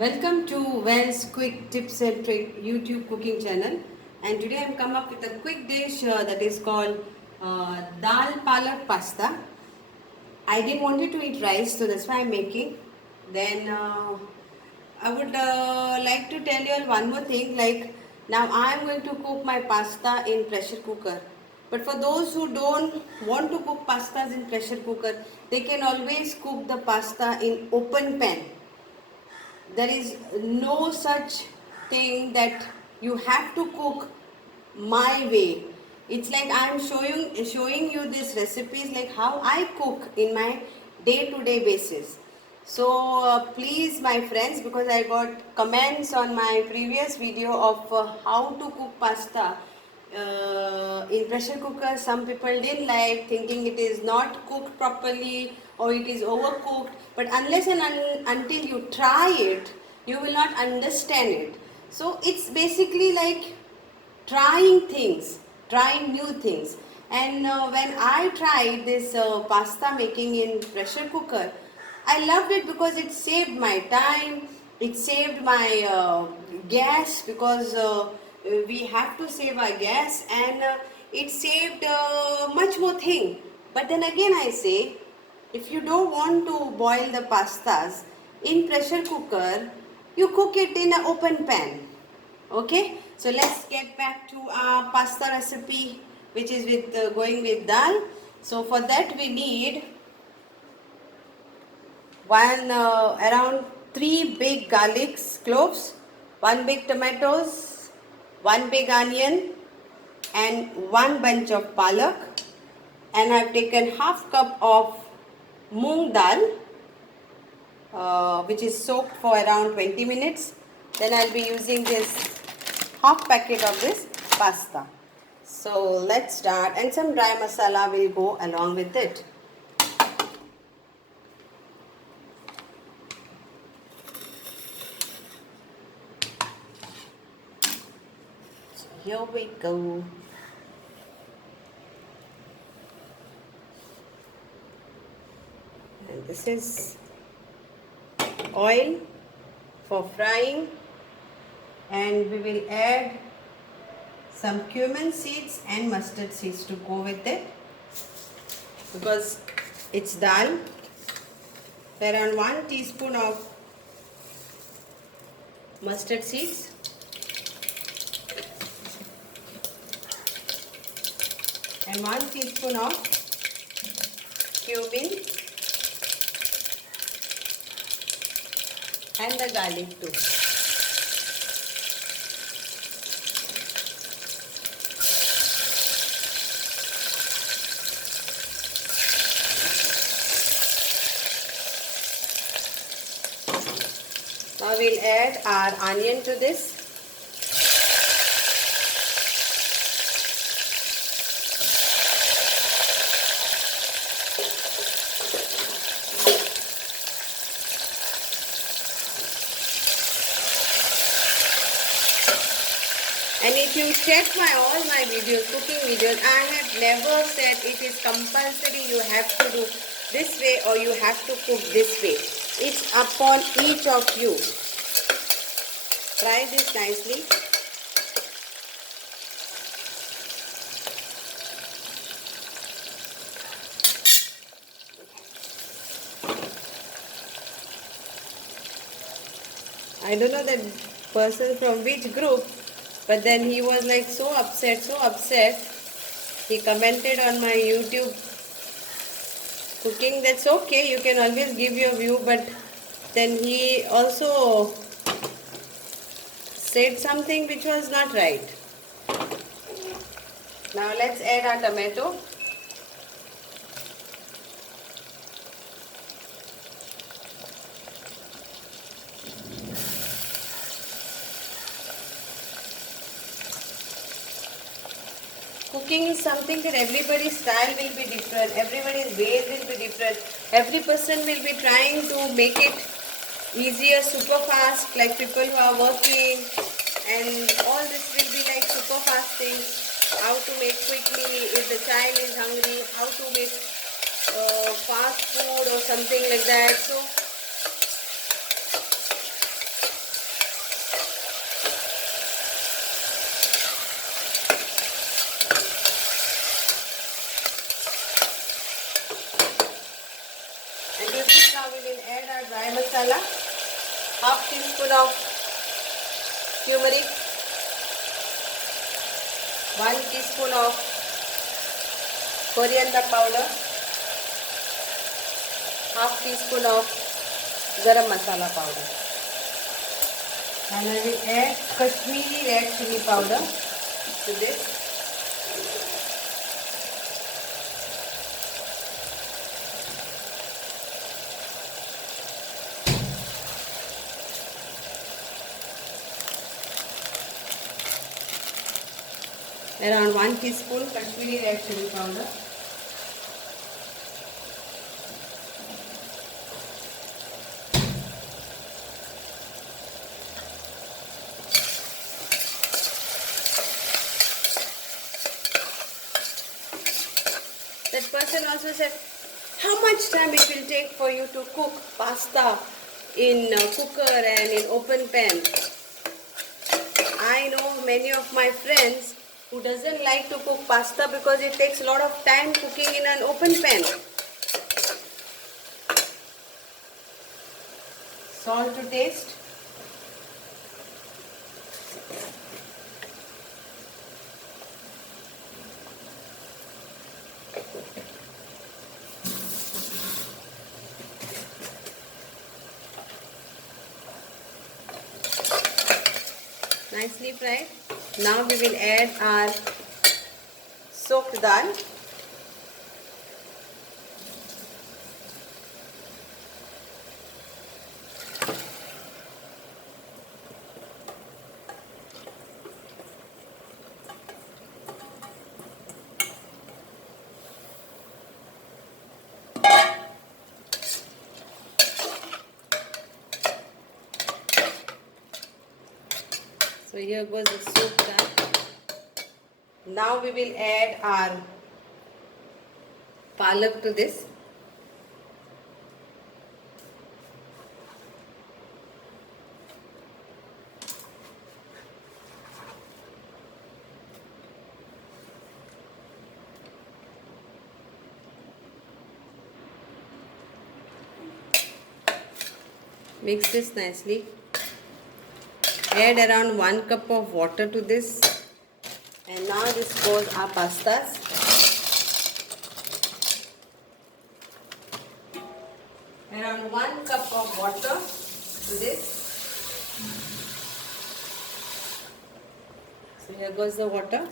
Welcome to Wells Quick Tips and Trick YouTube cooking channel. And today I'm come up with a quick dish that is called dal palak pasta. I didn't wanted to eat rice, so that's why I'm making. Then I would like to tell you all one more thing. Like now I'm going to cook my pasta in pressure cooker. But for those who don't want to cook pastas in pressure cooker, they can always cook the pasta in open pan. There is no such thing that you have to cook my way. It's like I'm showing you these recipes like how I cook in my day to day basis. So please my friends, because I got comments on my previous video of how to cook pasta in pressure cooker. Some people didn't like, thinking it is not cooked properly or it is overcooked. But unless and until you try it, you will not understand it. So it's basically like trying things, trying new things. And when I tried this pasta making in pressure cooker, I loved it because it saved my time, it saved my gas, because we have to save our gas, and it saved much more thing. But then again I say, if you don't want to boil the pastas in pressure cooker, you cook it in an open pan. Okay, so let's get back to our pasta recipe, which is with going with dal. So for that we need around 3 big garlic cloves, 1 big tomatoes, 1 big onion, and 1 bunch of palak. And I've taken half cup of moong dal, which is soaked for around 20 minutes. Then I'll be using this half packet of this pasta. So let's start, and some dry masala will go along with it. So here we go. And this is oil for frying, and we will add some cumin seeds and mustard seeds to go with it, because it's dal. Around 1 teaspoon of mustard seeds, and 1 teaspoon of cumin, and the garlic too. Now we'll add our onion to this. And if you check all my videos, cooking videos, I have never said it is compulsory you have to do this way or you have to cook this way. It's upon each of you. Try this nicely. I don't know that person from which group, but then he was like so upset. He commented on my YouTube cooking. That's okay, you can always give your view, but then he also said something which was not right. Now let's add our tomato. Cooking is something that everybody's style will be different, everybody's ways will be different. Every person will be trying to make it easier, super fast, like people who are working, and all this will be like super fast things. How to make quickly if the child is hungry, how to make fast food or something like that. So teaspoon of turmeric, 1 teaspoon of coriander powder, half teaspoon of garam masala powder, and I will add Kashmiri red chili powder to this. Around 1 teaspoon Kashmiri red chili powder. That person also said, how much time it will take for you to cook pasta in cooker and in open pan? I know many of my friends who doesn't like to cook pasta because it takes a lot of time cooking in an open pan. Salt to taste. Nicely fried. Now we will add our soaked dal. So here goes the soup dal. Now we will add our palak to this. Mix this nicely. Add around 1 cup of water to this, and now this goes our pastas. Around 1 cup of water to this. So here goes the water.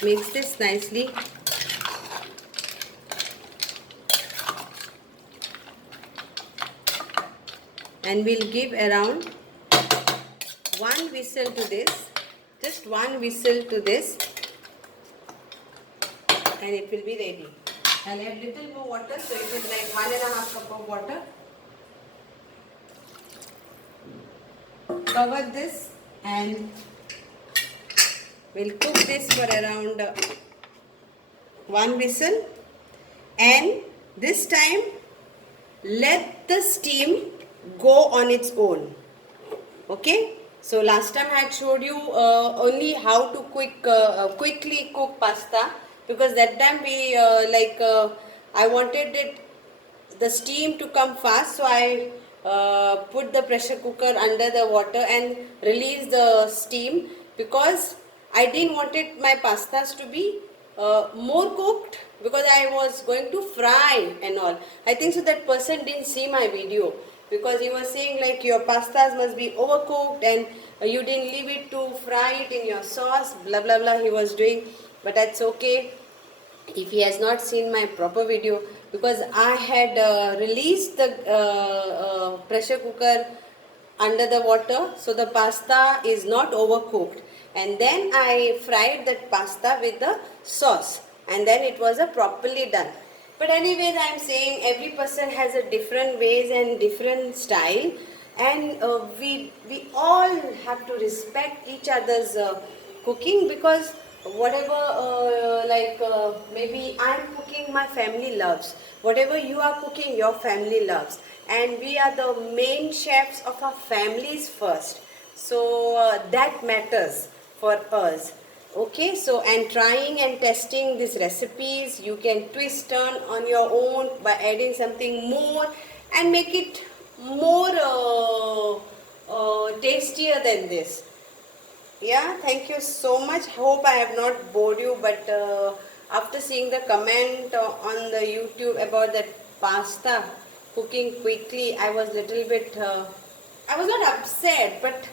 Mix this nicely. And we'll give around 1 whistle to this, just 1 whistle to this, and it will be ready. I'll add little more water, so it is like 1.5 cup of water. Cover this and we'll cook this for around 1 whistle, and this time let the steam go on its own. Okay, so last time I had showed you only how to quickly cook pasta, because that time we I wanted the steam to come fast, so I put the pressure cooker under the water and release the steam, because I didn't wanted my pastas to be more cooked, because I was going to fry and all. I think so that person didn't see my video, because he was saying like your pastas must be overcooked and you didn't leave it to fry it in your sauce, blah blah blah he was doing. But that's okay if he has not seen my proper video, because I had released the pressure cooker under the water, so the pasta is not overcooked, and then I fried that pasta with the sauce, and then it was a properly done. But anyways, I am saying every person has a different ways and different style, and we all have to respect each other's cooking, because whatever maybe I am cooking, my family loves. Whatever you are cooking, your family loves, and we are the main chefs of our families first. So that matters for us. Okay, so and trying and testing these recipes, you can twist turn on your own by adding something more and make it more tastier than this. Yeah, thank you so much. Hope I have not bored you, but after seeing the comment on the YouTube about that pasta cooking quickly, I was little bit, I was not upset, but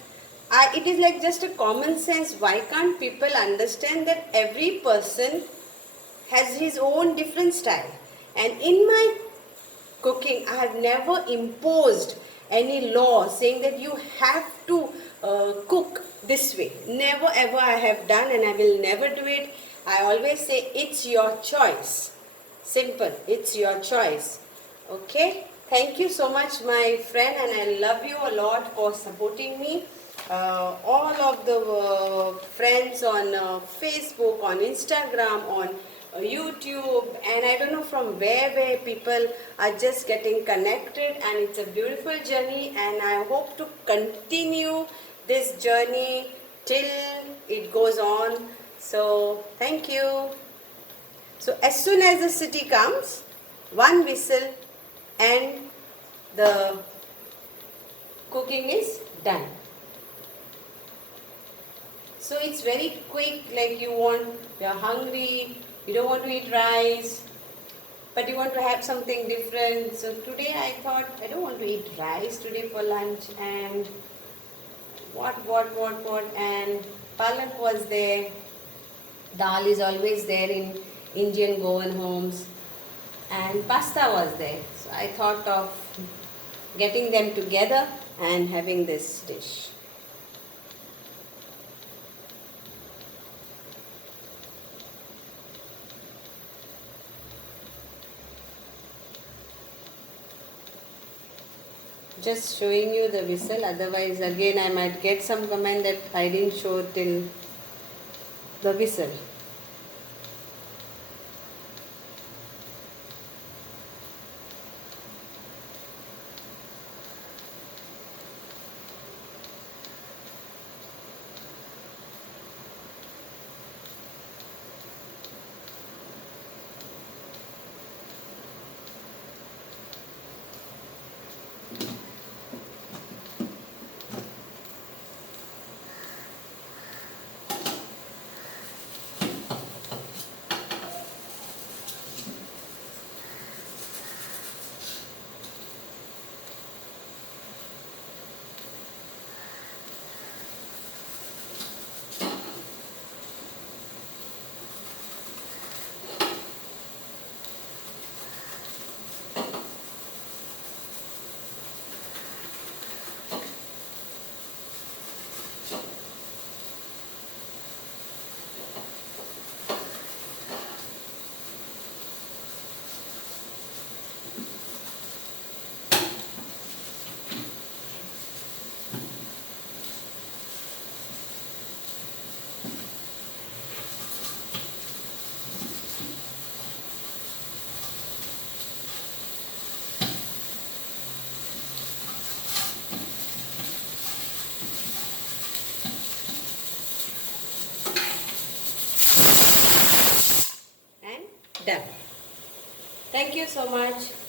it is like just a common sense. Why can't people understand that every person has his own different style? And in my cooking, I have never imposed any law saying that you have to cook this way. Never ever I have done, and I will never do it. I always say it's your choice. Simple, it's your choice. Okay, thank you so much, my friend, and I love you a lot for supporting me. All of the friends on Facebook, on Instagram, on YouTube, and I don't know from where people are just getting connected, and it's a beautiful journey, and I hope to continue this journey till it goes on. So thank you. So as soon as the city comes, one whistle and the cooking is done. So it's very quick, like you're hungry, you don't want to eat rice, but you want to have something different. So today I thought I don't want to eat rice today for lunch, and what, and palak was there. Dal is always there in Indian Goan homes, and pasta was there. So I thought of getting them together and having this dish. Just showing you the whistle, otherwise again I might get some comment that I didn't show till the whistle. And done. Thank you so much.